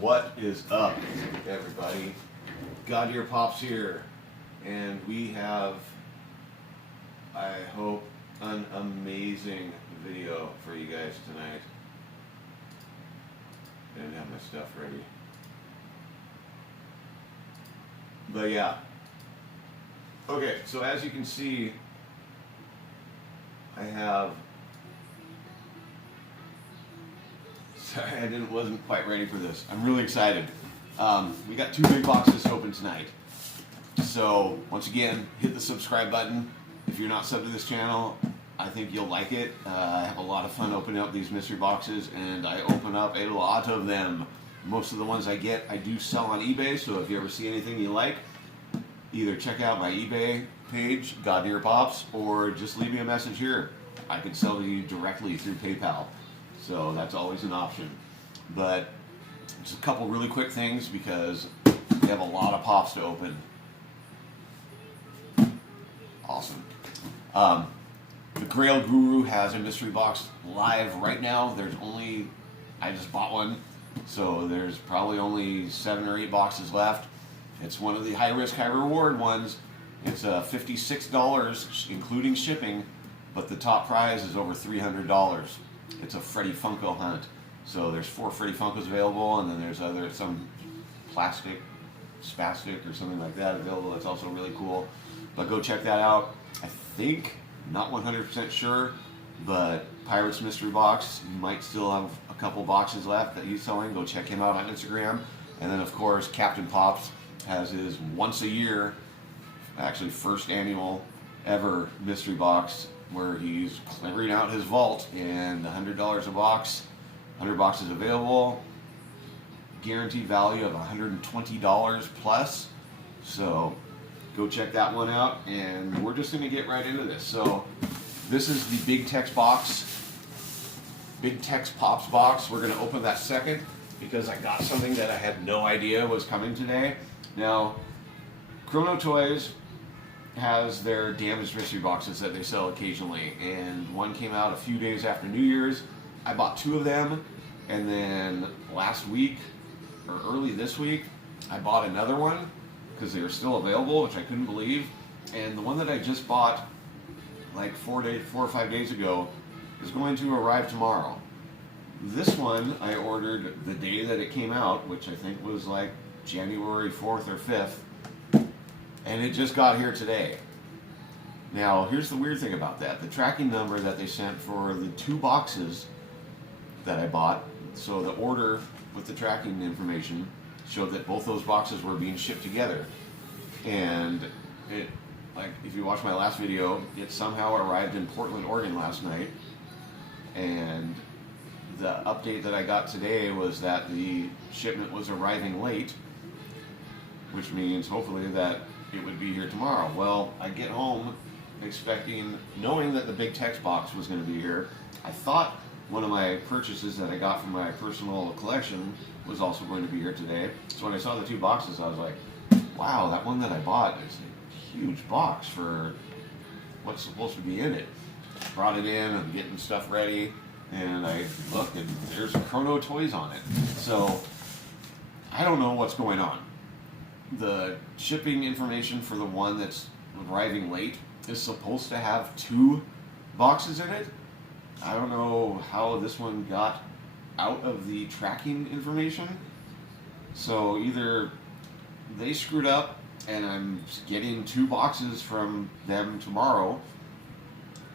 What is up, everybody? God Ear Pops here, and we have, I hope, an amazing video for you guys tonight. I didn't have my stuff ready. But yeah. Okay, so as you can see, I have... Sorry, I wasn't quite ready for this. I'm really excited. We got 2 big boxes to open tonight. So, once again, hit the subscribe button. If you're not subbed to this channel, I think you'll like it. I have a lot of fun opening up these mystery boxes, and I open up a lot of them. Most of the ones I get, I do sell on eBay, so if you ever see anything you like, either check out my eBay page, God Ear Pops, or just leave me a message here. I can sell to you directly through PayPal. So that's always an option. But just a couple really quick things because we have a lot of pops to open. Awesome. The Grail Guru has a mystery box live right now. I just bought one, so there's probably only 7 or 8 boxes left. It's one of the high risk, high reward ones. It's $56 including shipping, but the top prize is over $300. It's a Freddy Funko hunt. So there's 4 Freddy Funkos available, and then there's some plastic, spastic or something like that available. That's also really cool. But go check that out. I think, not 100% sure, but Pirates Mystery Box might still have a couple boxes left that he's selling. Go check him out on Instagram. And then of course, Captain Pops has his once a year, actually first annual ever mystery box, where he's clearing out his vault, and $100 a box, 100 boxes available, guaranteed value of $120 plus. So go check that one out, and we're just going to get right into this. So this is the Big Tex Pops box. We're going to open that second because I got something that I had no idea was coming today. Now, Chrono Toys has their damaged mystery boxes that they sell occasionally, and one came out a few days after New Year's. I bought 2 of them, and then last week or early this week I bought another one because they were still available, which I couldn't believe. And the one that I just bought like 4 or 5 days ago is going to arrive tomorrow. This one I ordered the day that it came out, which I think was like January 4th or 5th. And it just got here today. Now, here's the weird thing about that. The tracking number that they sent for the 2 boxes that I bought, so the order with the tracking information showed that both those boxes were being shipped together. And it, like, if you watch my last video, it somehow arrived in Portland, Oregon last night. And the update that I got today was that the shipment was arriving late, which means hopefully that it would be here tomorrow. Well, I get home knowing that the Big Tex box was going to be here. I thought one of my purchases that I got from my personal collection was also going to be here today. So when I saw the 2 boxes, I was like, wow, that one that I bought is a huge box for what's supposed to be in it. Brought it in, I'm getting stuff ready, and I looked, and there's Chrono Toys on it. So I don't know what's going on. The shipping information for the one that's arriving late is supposed to have 2 boxes in it. I don't know how this one got out of the tracking information. So either they screwed up and I'm getting 2 boxes from them tomorrow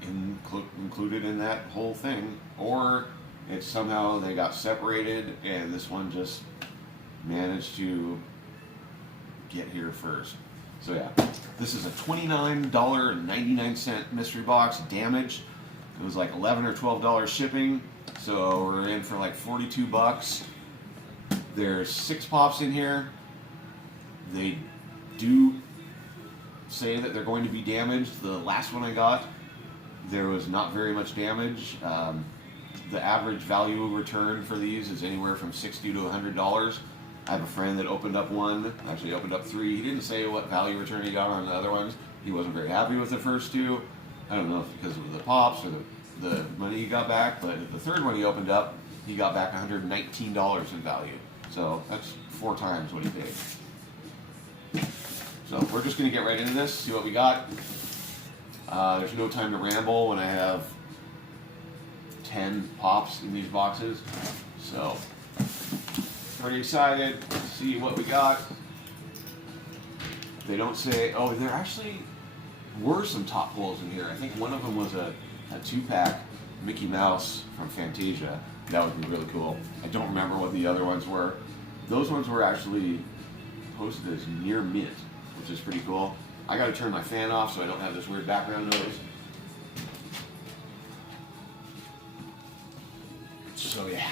included in that whole thing, or it's somehow they got separated and this one just managed to get here first. So yeah, this is a $29.99 mystery box, damaged. It was like $11 or $12 shipping, so we're in for like 42 bucks. There's 6 pops in here. They do say that they're going to be damaged. The last one I got, there was not very much damage. The average value return for these is anywhere from $60 to $100. I have a friend that opened up one, actually opened up 3. He didn't say what value return he got on the other ones. He wasn't very happy with the first 2. I don't know if because of the pops or the money he got back, but the third one he opened up, he got back $119 in value. So that's 4 times what he paid. So we're just going to get right into this, see what we got. There's no time to ramble when I have 10 pops in these boxes. So pretty excited to see what we got. They don't say, oh, there actually were some top pulls in here. I think one of them was a 2-pack Mickey Mouse from Fantasia. That would be really cool. I don't remember what the other ones were. Those ones were actually posted as near mint, which is pretty cool. I gotta turn my fan off so I don't have this weird background noise. So yeah,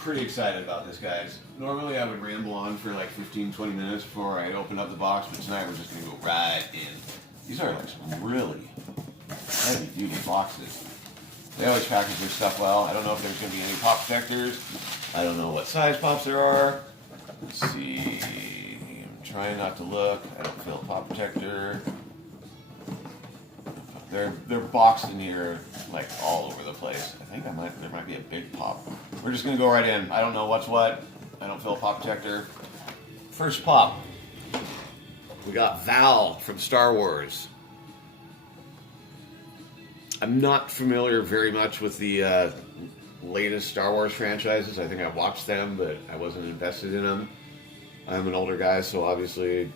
pretty excited about this, guys. Normally I would ramble on for like 15-20 minutes before I open up the box, but tonight we're just gonna go right in. These are like some really heavy duty boxes. They always package their stuff well. I don't know if there's going to be any pop protectors. I don't know what size pops there are. Let's see. I'm trying not to look. I don't feel a pop protector. They're boxed in here like all over the place. I think there might be a big pop. We're just going to go right in. I don't know what's what. I don't feel a pop protector. First pop. We got Val from Star Wars. I'm not familiar very much with the latest Star Wars franchises. I think I watched them, but I wasn't invested in them. I'm an older guy, so obviously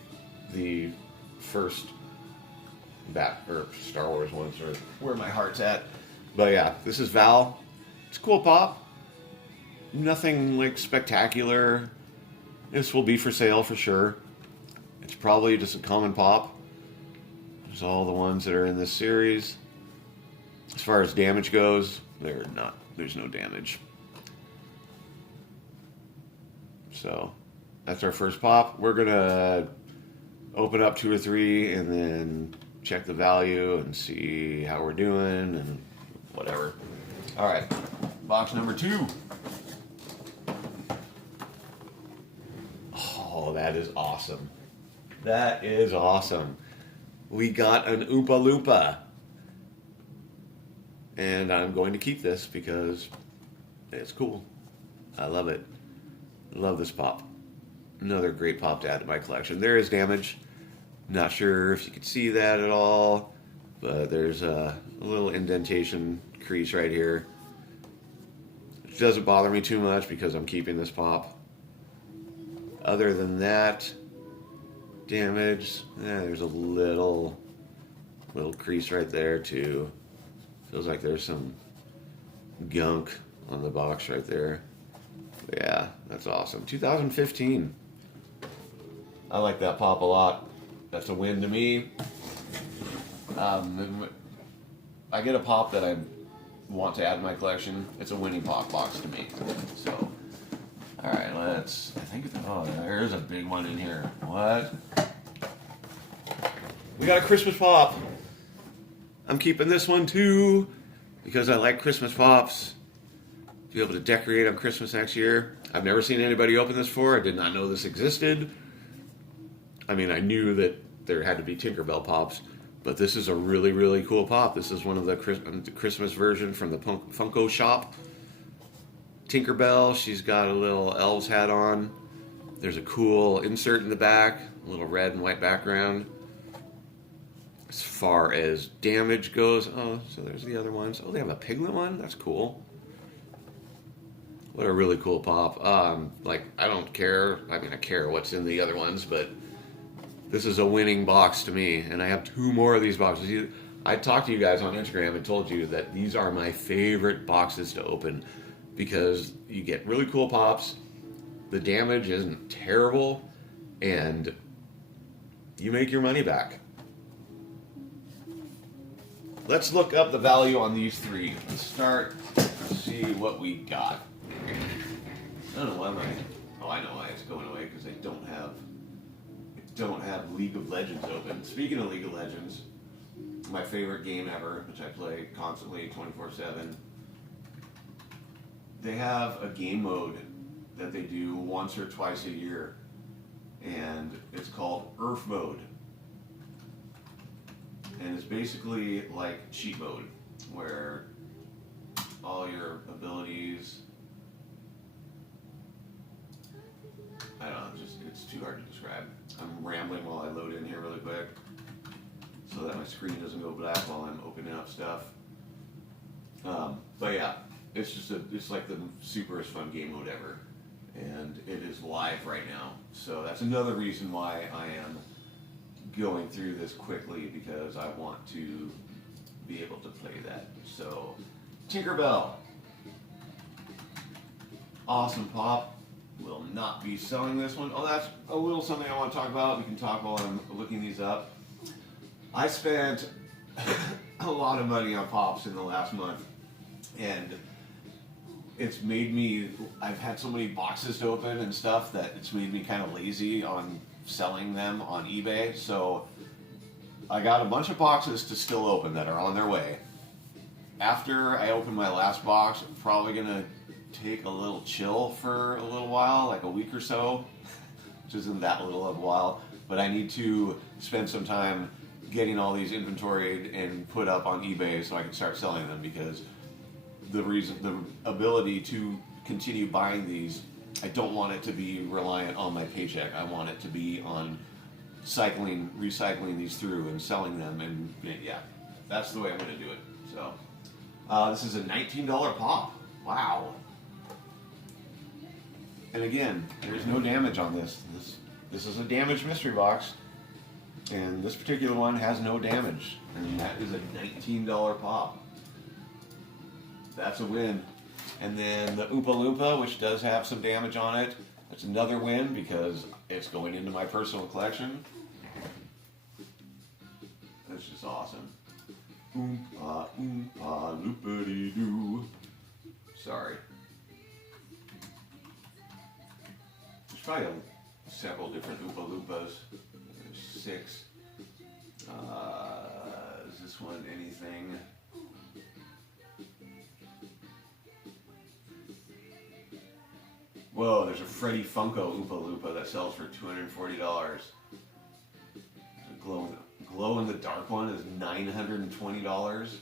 the first Star Wars ones are where my heart's at. But yeah, this is Val. It's a cool pop. Nothing like spectacular. This will be for sale for sure. It's probably just a common pop. There's all the ones that are in this series. As far as damage goes, there's no damage. So that's our first pop. We're gonna open up 2 or 3 and then check the value and see how we're doing and whatever. All right, box number 2. Oh, that is awesome. That is awesome. We got an Oompa Loompa. And I'm going to keep this because it's cool. I love it. Love this pop. Another great pop to add to my collection. There is damage. Not sure if you can see that at all, but there's a little indentation crease right here. Which doesn't bother me too much because I'm keeping this pop. Other than that, damage, there's a little crease right there too. Feels like there's some gunk on the box right there. But yeah, that's awesome. 2015. I like that pop a lot. That's a win to me. I get a pop that I want to add to my collection. It's a winning pop box to me. So, all right, there's a big one in here. What? We got a Christmas pop. I'm keeping this one too because I like Christmas pops. Be able to decorate on Christmas next year. I've never seen anybody open this before. I did not know this existed. I mean, I knew that there had to be Tinkerbell pops, but this is a really, really cool pop. This is one of the Christmas version from the Funko shop. Tinkerbell, she's got a little elves hat on. There's a cool insert in the back, a little red and white background. As far as damage goes, so there's the other ones. Oh, they have a Piglet one? That's cool. What a really cool pop. I don't care. I mean, I care what's in the other ones, but this is a winning box to me, and I have 2 more of these boxes. I talked to you guys on Instagram and told you that these are my favorite boxes to open because you get really cool pops, the damage isn't terrible, and you make your money back. Let's look up the value on these 3. Let's start and see what we got. I don't know why I know why it's going away because I don't have League of Legends open. Speaking of League of Legends, my favorite game ever, which I play constantly 24/7. They have a game mode that they do once or twice a year, and it's called Earth Mode. And it's basically like cheat mode, where all your abilities it's too hard to describe. I'm rambling while I load in here really quick so that my screen doesn't go black while I'm opening up stuff. But yeah, it's like the superest fun game mode ever. And it is live right now. So that's another reason why I am going through this quickly, because I want to be able to play that. So, Tinkerbell. Awesome pop. Will not be selling this one. Oh, that's a little something I want to talk about. We can talk while I'm looking these up. I spent a lot of money on pops in the last month, and it's made me, I've had so many boxes to open and stuff that it's made me kind of lazy on selling them on eBay. So I got a bunch of boxes to still open that are on their way. After I open my last box, I'm probably going to take a little chill for a little while, like a week or so, which isn't that little of a while, but I need to spend some time getting all these inventoried and put up on eBay so I can start selling them, because the ability to continue buying these, I don't want it to be reliant on my paycheck. I want it to be on recycling these through and selling them, and yeah, that's the way I'm going to do it. So this is a $19 pop. Wow. And again, there's no damage on this. This is a damaged mystery box, and this particular one has no damage, and that is a $19 pop. That's a win. And then the Oompa Loompa, which does have some damage on it, that's another win because it's going into my personal collection. That's just awesome. Oompa, Oompa, Loopity-doo. Sorry. There's probably several different Oompa Loompas. There's 6. Is this one anything? Whoa, there's a Freddy Funko Oompa Loompa that sells for $240. The glow in the dark one is $920.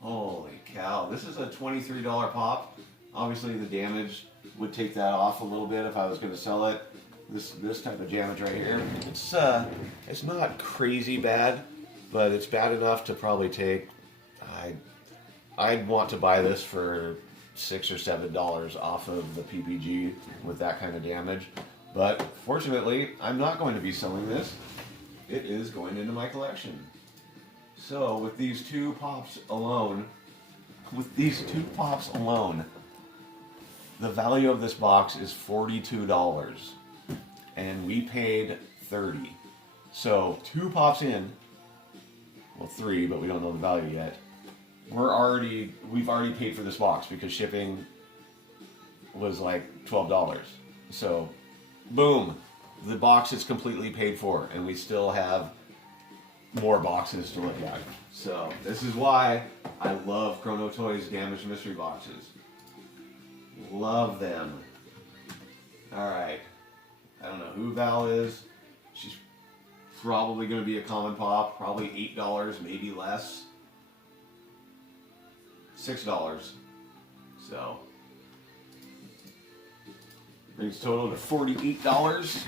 Holy cow. This is a $23 pop. Obviously the damage would take that off a little bit if I was going to sell it. This type of damage right here, it's not crazy bad, but it's bad enough to probably take, I'd want to buy this for $6 or $7 off of the PPG with that kind of damage. But fortunately, I'm not going to be selling this. It is going into my collection. So with these two pops alone, the value of this box is $42, and we paid $30. So 2 pops in, well 3, but we don't know the value yet. We've already paid for this box because shipping was like $12. So, boom, the box is completely paid for, and we still have more boxes to look at. So this is why I love Chrono Toys Damaged Mystery Boxes. Love them. All right, I don't know who Val is. She's probably going to be a common pop, probably $8, maybe less. $6. So brings total to $48.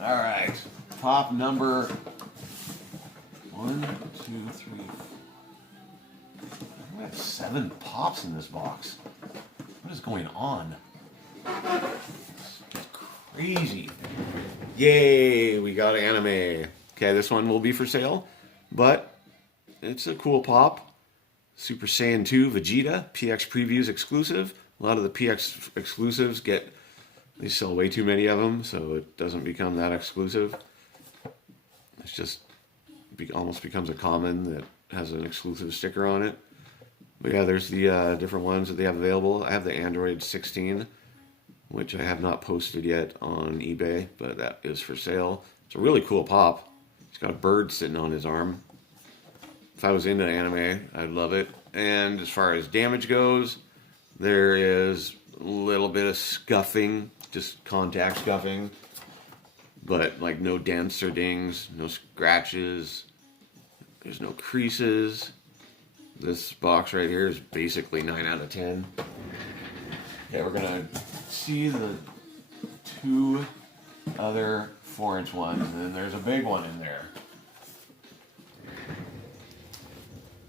All right, pop number 1, 2, 3, 4. We have 7 pops in this box. What is going on? It's crazy. Yay, we got anime. Okay, this one will be for sale, but it's a cool pop. Super Saiyan 2 Vegeta, PX Previews exclusive. A lot of the PX exclusives they sell way too many of them, so it doesn't become that exclusive. It's just almost becomes a common that has an exclusive sticker on it. But yeah, there's the different ones that they have available. I have the Android 16, which I have not posted yet on eBay, but that is for sale. It's a really cool pop. It's got a bird sitting on his arm. If I was into anime, I'd love it. And as far as damage goes, there is a little bit of scuffing, just contact scuffing, but like no dents or dings, no scratches, there's no creases. This box right here is basically 9 out of 10. Okay, we're gonna see the 2 other 4-inch ones, and then there's a big one in there.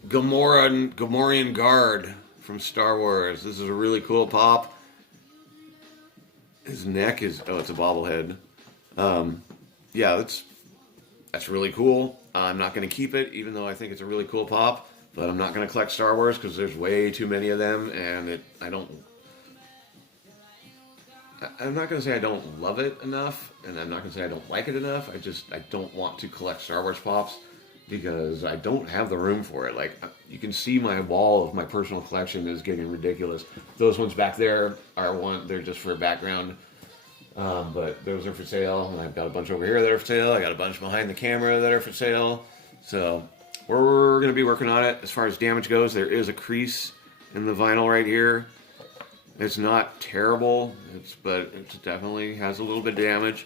Gamorrean Guard from Star Wars. This is a really cool pop. His neck is, oh, it's a bobblehead. Yeah, that's really cool. I'm not going to keep it, even though I think it's a really cool pop. But I'm not going to collect Star Wars because there's way too many of them, and I'm not going to say I don't love it enough, and I'm not going to say I don't like it enough. I don't want to collect Star Wars pops because I don't have the room for it. Like, you can see my wall of my personal collection is getting ridiculous. Those ones back there they're just for background. But those are for sale, and I've got a bunch over here that are for sale. I got a bunch behind the camera that are for sale. So we're going to be working on it. As far as damage goes, there is a crease in the vinyl right here. It's not terrible, but it definitely has a little bit of damage.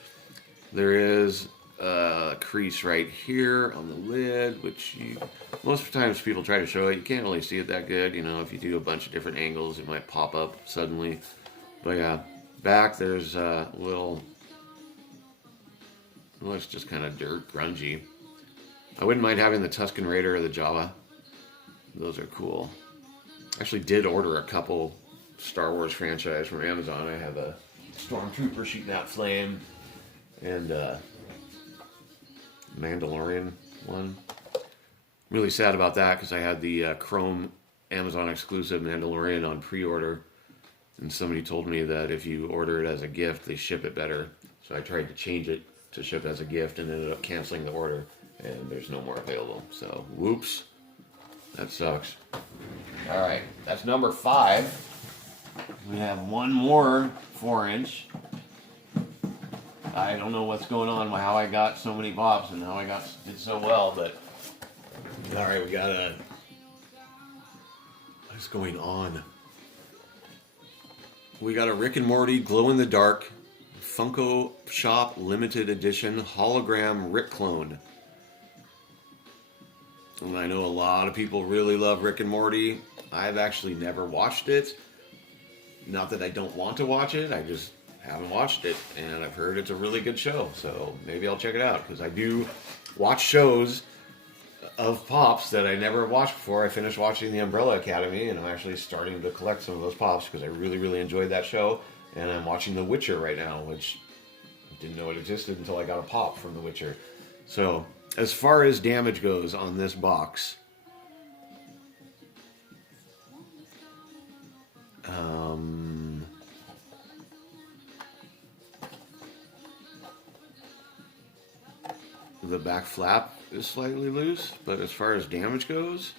There is a crease right here on the lid, which most times people try to show it. You can't really see it that good. You know, if you do a bunch of different angles, it might pop up suddenly. But yeah, back there's a little, well, it's just kind of dirt, grungy. I wouldn't mind having the Tusken Raider or the Java. Those are cool. Actually did order a couple Star Wars franchise from Amazon. I have a Stormtrooper shooting out flame and Mandalorian one. Really sad about that because I had the Chrome Amazon exclusive Mandalorian on pre-order, and somebody told me that if you order it as a gift, they ship it better. So I tried to change it to ship as a gift and ended up canceling the order, and there's no more available. So, whoops. That sucks. Alright, that's number 5. We have one more 4-inch. I don't know what's going on, how I got so many pops and how I did so well, but alright, we got what is going on? We got a Rick and Morty glow-in-the-dark Funko Shop limited edition hologram Rick clone. And I know a lot of people really love Rick and Morty. I've actually never watched it. Not that I don't want to watch it, I just haven't watched it, and I've heard it's a really good show, so maybe I'll check it out, because I do watch shows of pops that I never watched before. I finished watching The Umbrella Academy, and I'm actually starting to collect some of those pops, because I really, really enjoyed that show, and I'm watching The Witcher right now, which I didn't know it existed until I got a pop from The Witcher. So, as far as damage goes on this box, the back flap is slightly loose, but as far as damage goes,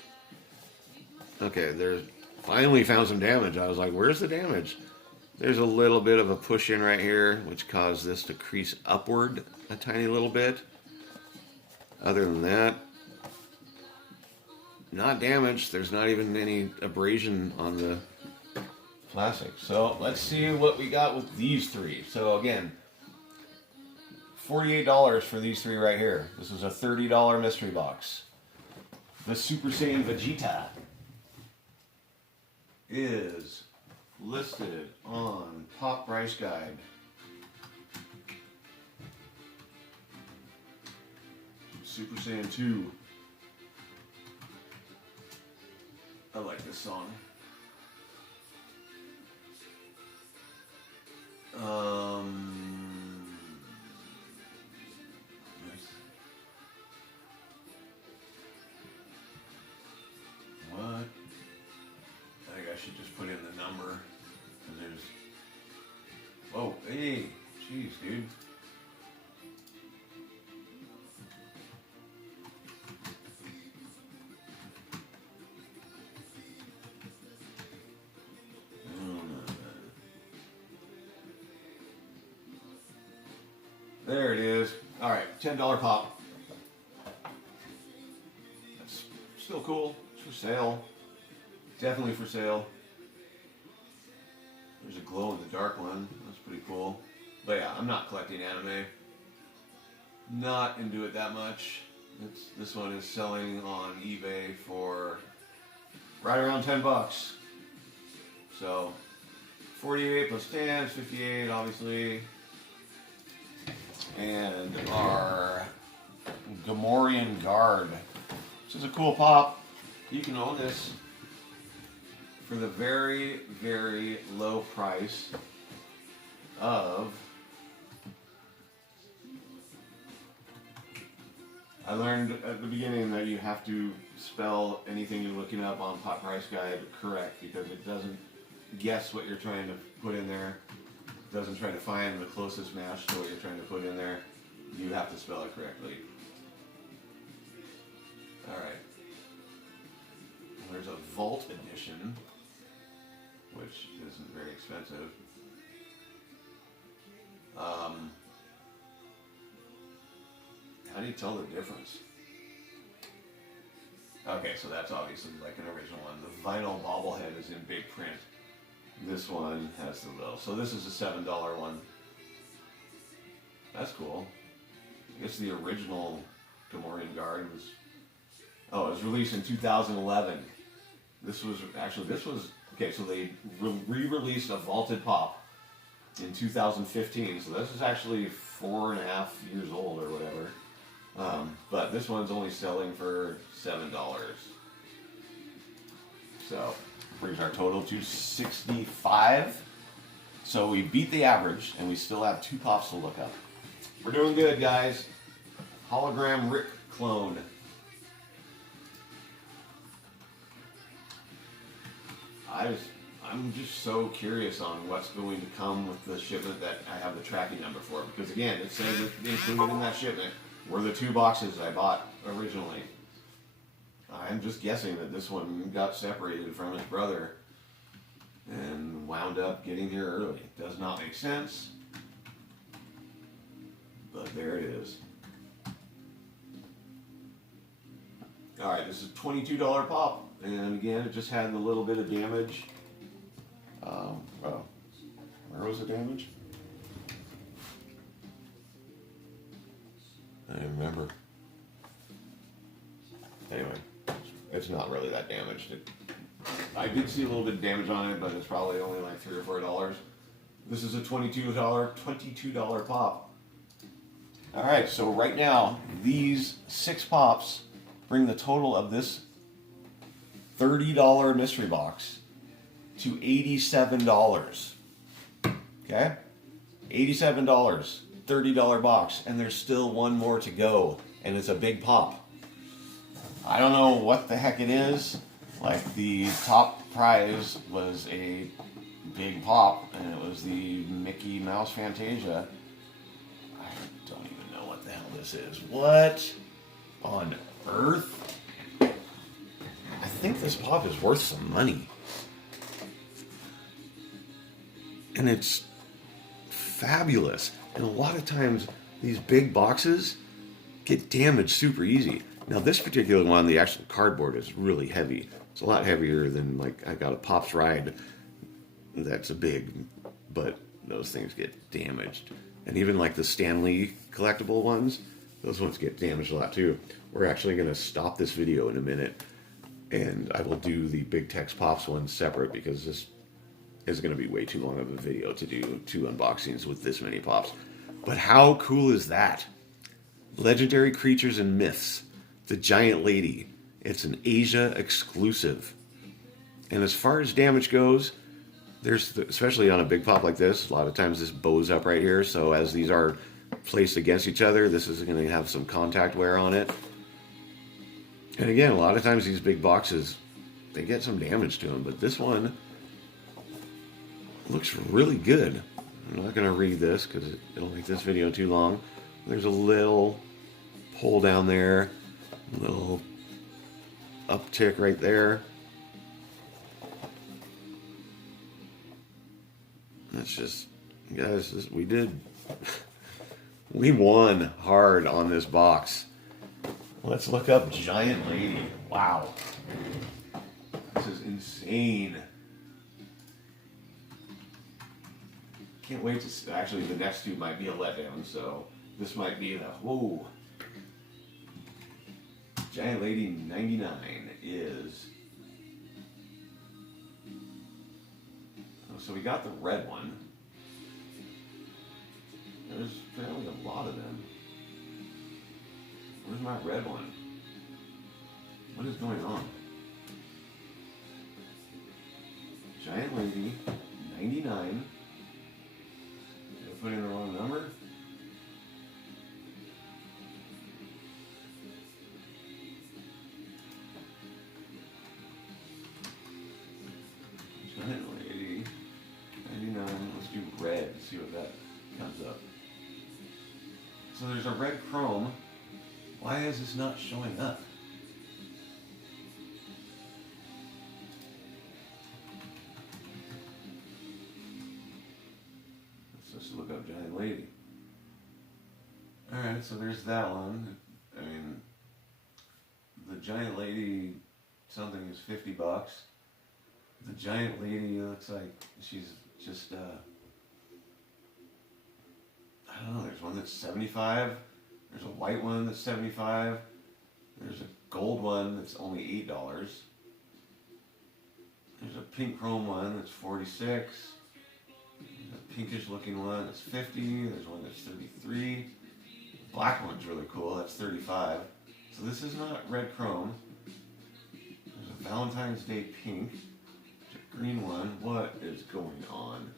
okay, there's finally found some damage. I was like, where's the damage? There's a little bit of a push in right here, which caused this to crease upward a tiny little bit. Other than that, not damaged. There's not even any abrasion on the plastic. So let's see what we got with these 3. So again, $48 for these 3 right here. This is a $30 mystery box. The Super Saiyan Vegeta is listed on Pop Price Guide. Super Saiyan 2. I like this song. What? I think I should just put in the number. And there's. Whoa, hey, jeez, dude. There it is. All right, $10 pop. That's still cool. It's for sale. Definitely for sale. There's a glow-in-the-dark one. That's pretty cool. But yeah, I'm not collecting anime. Not into it that much. This one is selling on eBay for right around $10. So 48 plus 10 is 58, obviously. and our Gamorrean Guard. This is a cool pop. You can own this for the very, very low price of... I learned at the beginning that you have to spell anything you're looking up on Pop Price Guide correct, because it doesn't guess what you're trying to put in there. It doesn't try to find the closest match to what you're trying to put in there. You have to spell it correctly. Alright. There's a Vault Edition, which isn't very expensive. How do you tell the difference? Okay, so that's obviously like an original one. The vinyl bobblehead is in big print. This one has the little. So this is a $7 one. That's cool. I guess the original Gamorrean Guard was... Oh, it was released in 2011. This was... Okay, so they re-released a vaulted pop in 2015. So this is actually 4.5 years old or whatever. But this one's only selling for $7. So, brings our total to 65. So we beat the average, and we still have 2 pops to look up. We're doing good, guys. Hologram Rick clone. I'm just so curious on what's going to come with the shipment that I have the tracking number for. Because again, it says that included in that shipment were the 2 boxes I bought originally. I'm just guessing that this one got separated from his brother and wound up getting here early. Does not make sense, but there it is. Alright, this is a $22 pop, and again, it just had a little bit of damage. Where was the damage? I don't remember. Anyway, it's not really that damaged. I did see a little bit of damage on it, but it's probably only like $3 or $4. This is a $22 pop. Alright, so right now, these 6 pops bring the total of this $30 mystery box to $87. Okay? $87. $30 box, and there's still one more to go, and it's a big pop. I don't know what the heck it is. Like, the top prize was a big pop, and it was the Mickey Mouse Fantasia. I don't even know what the hell this is. What on earth? I think this pop is worth some money. And it's fabulous. And a lot of times, these big boxes get damaged super easy. Now, this particular one, the actual cardboard is really heavy. It's a lot heavier than, like, I got a Pops Ride that's a big, but those things get damaged. And even, like, the Stanley collectible ones, those ones get damaged a lot, too. We're actually going to stop this video in a minute, and I will do the Big Tex Pops one separate, because this is going to be way too long of a video to do 2 unboxings with this many pops. But how cool is that? Legendary Creatures and Myths. The Giant Lady. It's an Asia exclusive. And as far as damage goes, there's, especially on a big pop like this, a lot of times this bows up right here. So as these are placed against each other, this is going to have some contact wear on it. And again, a lot of times these big boxes, they get some damage to them. But this one looks really good. I'm not going to read this because it'll make this video too long. There's a little pull down there, a little uptick right there. That's just, guys, we won hard on this box. Let's look up Giant Lady. Wow. This is insane. Can't wait to, actually the next 2 might be a letdown, so this might be the, whoa. Giant Lady 99 is, so we got the red one. There's apparently a lot of them. Where's my red one? What is going on? Giant Lady, 99. Did I put in the wrong number? Giant Lady, 99. Let's do red, see what that comes up. So there's a red chrome. Why is this not showing up? Let's just look up Giant Lady. Alright, so there's that one. I mean, the Giant Lady something is $50. The Giant Lady looks like she's just, I don't know, there's one that's 75. There's a white one that's 75. There's a gold one that's only $8. There's a pink chrome one that's 46. There's a pinkish looking one that's 50. There's one that's 33. The black one's really cool, that's 35. So this is not red chrome. There's a Valentine's Day pink. There's a green one. What is going on?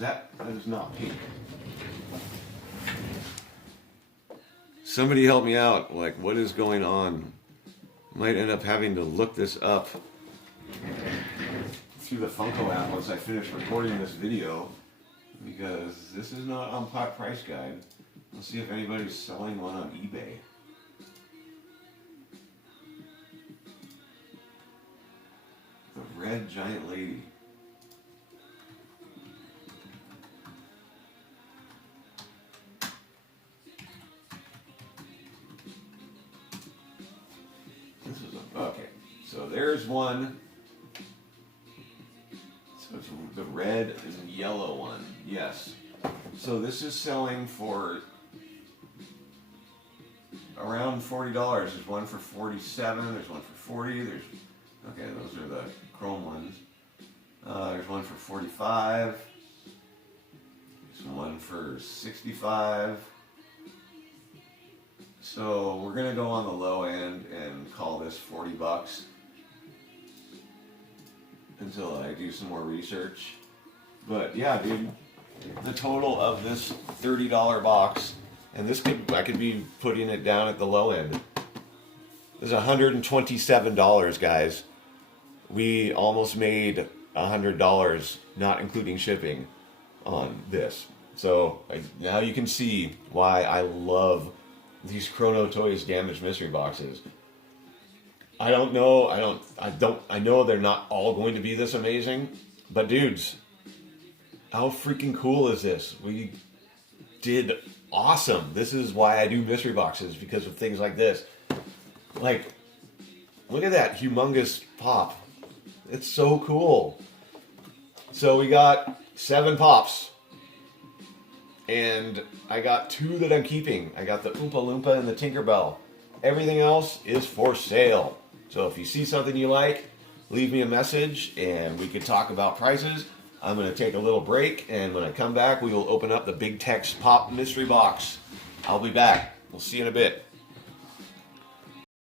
That is not pink. Somebody help me out. Like, what is going on? Might end up having to look this up through the Funko app once I finish recording this video, because this is not on Pot Price Guide. Let's see if anybody's selling one on eBay. The red Giant Lady. Okay, so there's one. So it's the red and yellow one. Yes. So this is selling for around $40. There's one for 47. There's one for 40. There's okay. Those are the chrome ones. There's one for 45. There's one for 65. So we're gonna go on the low end and call this $40 until I do some more research. But yeah, dude, the total of this $30 box, and this I could be putting it down at the low end, is $127, guys. We almost made $100, not including shipping, on this. So now you can see why I love these Chrono Toys Damaged Mystery Boxes. I know they're not all going to be this amazing, but dudes, how freaking cool is this? We did awesome. This is why I do mystery boxes, because of things like this. Like, look at that humongous pop. It's so cool. So we got 7 pops. And I got 2 that I'm keeping. I got the Oompa Loompa and the Tinkerbell. Everything else is for sale. So if you see something you like, leave me a message and we could talk about prices. I'm going to take a little break, and when I come back, we will open up the Big Tex Pop Mystery Box. I'll be back. We'll see you in a bit.